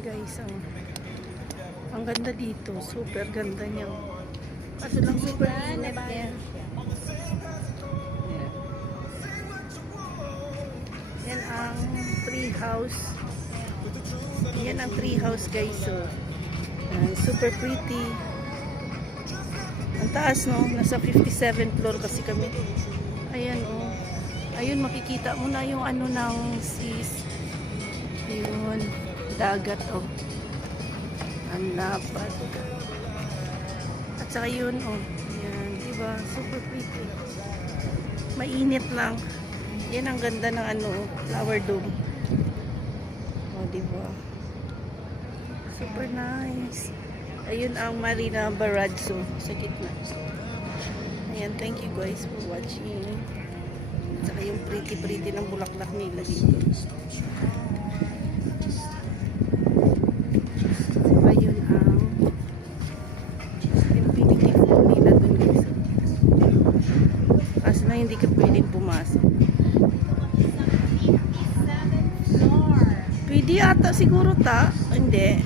guys. Ang ganda dito. Super ganda niya. Kaso lang super init niya. Yan ang tree house. Yan ang tree house guys. So, super pretty. Ang taas no. Nasa 57th floor kasi kami. Ayan oh. Ayun makikita mo na yung ano ng sis. Yun. Dagat oh. Ang lapad. At saka yun oh. Yan. Diba? Super pretty. Mainit lang. Yan ang ganda ng ano, flower dome. Oh, diba? Super nice. Ayun ang Marina Barradzo sa gitna. Ayan, thank you guys for watching. At saka yung pretty ng bulaklak nila dito. Ayun ang infinity pool nila dun guys. Kaso na hindi ka pwedeng pumasok. Pwede ata siguro ta. Hindi.